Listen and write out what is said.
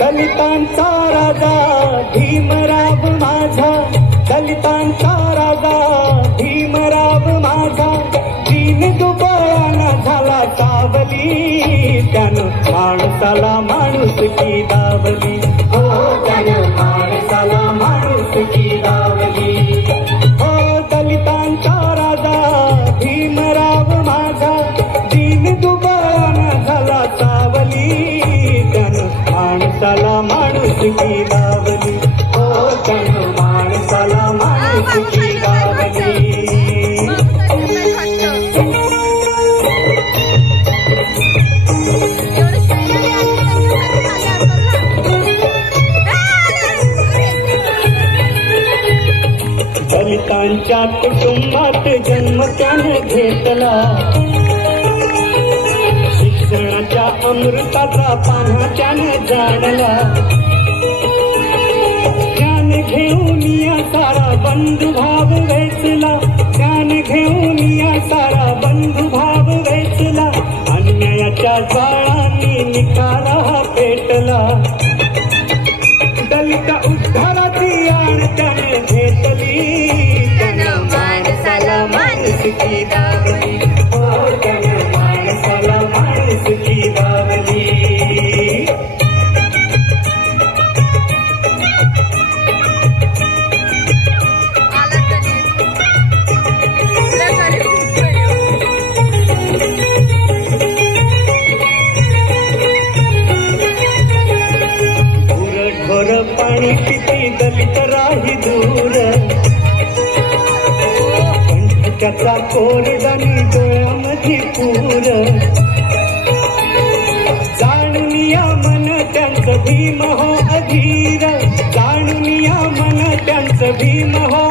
दलितांचा राजा भीमराव माझा, दलितांचा राजा भीमराव माझा, दीन दुबळाना झाला सावली, त्यानं माणसाला माणुसकी दावली, हो त्यानं माणसाला माणुसकी दावली, हो दलितांचा राजा भीमराव माझा, दीन दुबळाना झाला सावली, त्यानं माणसाला माणुसकी दावली, हो त्यानं माणसाला माणुसकी दावली. दलितांच्या कुटुंबात जन्म त्यानं घेतला, शिक्षणाच्या अमृताचा पान्हा त्यानं जाणला, ज्ञान घेऊन या सारा बंधुभाव वेचला, ज्ञान घेऊन या सारा बंधुभाव वेचला, अन्यायाच्या ज्वाळांनी निकाला पेटला, दलित उद्धाराची आण त्याने घेतली, त्यानं माणसाला माणुसकी दावली, हो त्यानं माणसाला माणुसकी दावली. पाणी पिती दलित राही दूर, त्याचा कोरडानी डोळ्यामध्ये पूर, जाणून या मन त्यांचं भीम हो अधीर, जाणून या मन त्यांचं भीम हो